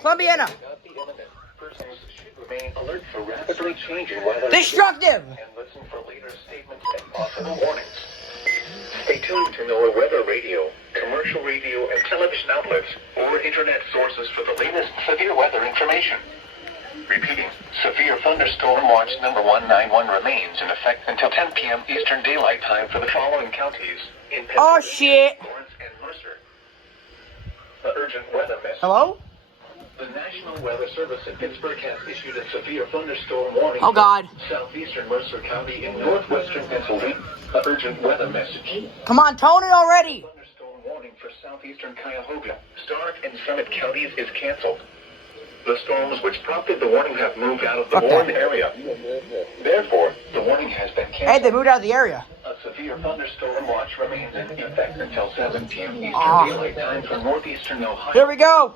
Columbiana. Persons should remain alert for rapidly changing weather. Destructive. And listen for later statements and possible warnings. Stay tuned to NOAA weather radio, commercial radio and television outlets, or internet sources for the latest severe weather information. Repeating, severe thunderstorm watch number 191 remains in effect until 10 p.m. Eastern Daylight Time for the following counties in Pennsylvania, Oh shit. Lawrence, and Mercer. The urgent weather message. Hello? The National Weather Service in Pittsburgh has issued a severe thunderstorm warning Oh God. for southeastern Mercer County in northwestern Pennsylvania. The urgent weather message. Come on, Tony already. Thunderstorm warning for southeastern Cuyahoga, Stark, and Summit counties is canceled. The storms which prompted the warning have moved out of the warned area. Therefore, the warning has been canceled. Hey, they moved out of the area. A severe thunderstorm watch remains in effect until 7 p.m. Eastern Ah. Daylight Time for northeastern Ohio. Here we go.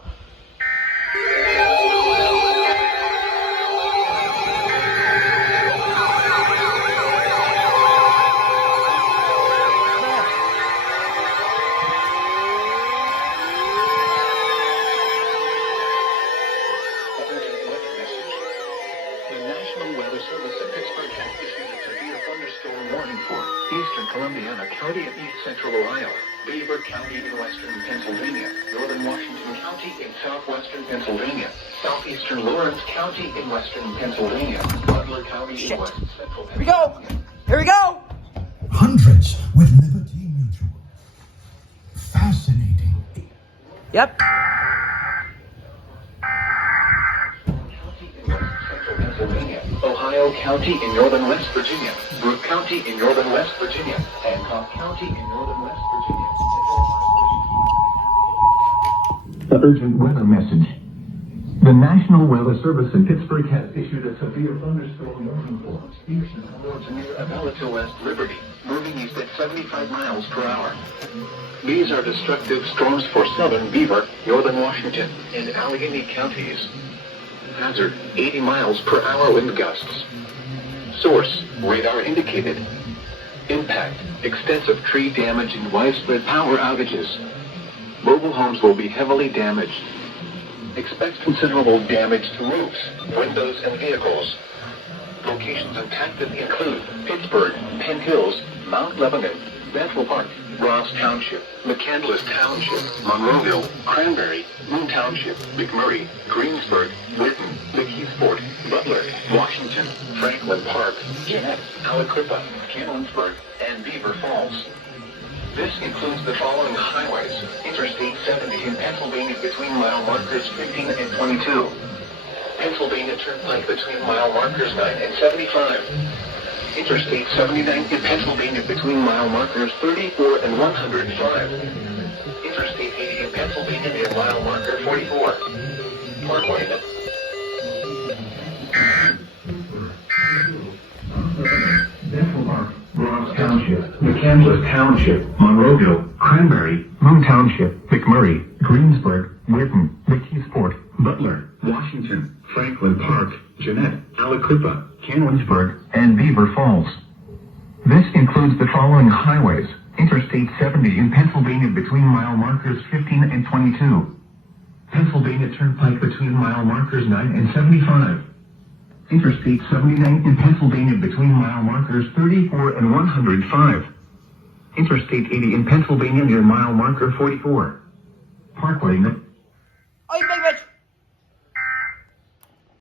Eastern Columbiana County in east central Ohio, Beaver County in western Pennsylvania, northern Washington County in southwestern Pennsylvania, southeastern Lawrence County in western Pennsylvania, Butler County in west central Here we go. Pennsylvania. Here we go. Hundreds with Liberty Mutual. Fascinating. Yep. Pennsylvania, Ohio County in northern West Virginia, Brooke County in northern West Virginia, Hancock County in northern West Virginia. The urgent weather message. The National Weather Service in Pittsburgh has issued a severe thunderstorm warning for Houston towards near Abella to West Liberty, moving east at 75 miles per hour. These are destructive storms for southern Beaver, northern Washington, and Allegheny counties. Hazard, 80 miles per hour wind gusts. Source, radar indicated. Impact, extensive tree damage and widespread power outages. Mobile homes will be heavily damaged. Expect considerable damage to roofs, windows, and vehicles. Locations impacted include Pittsburgh, Penn Hills, Mount Lebanon, Bethel Park, Ross Township, McCandless Township, Monroeville, Cranberry, Moon Township, McMurray, Greensburg, Whitten, McKeesport, Butler, Washington, Franklin Park, Jeanette, Aliquippa, Canonsburg, and Beaver Falls. This includes the following highways: Interstate 70 in Pennsylvania between mile markers 15 and 22. Pennsylvania Turnpike between mile markers 9 and 75. Interstate 79 in Pennsylvania between mile markers 34 and 105. Interstate 80 in Pennsylvania near mile marker 44. Parkway. Bethel Park, Ross Township, McCandless Township, Monroeville, Cranberry, Moon Township, McMurray, Greensburg, Whitten, McKeesport, Butler, Washington, Franklin Park, Jeanette, Aliquippa, Canonsburg, and Beaver Falls. This includes the following highways: Interstate 70 in Pennsylvania between mile markers 15 and 22. Pennsylvania Turnpike between mile markers 9 and 75. Interstate 79 in Pennsylvania between mile markers 34 and 105. Interstate 80 in Pennsylvania near mile marker 44. Parkway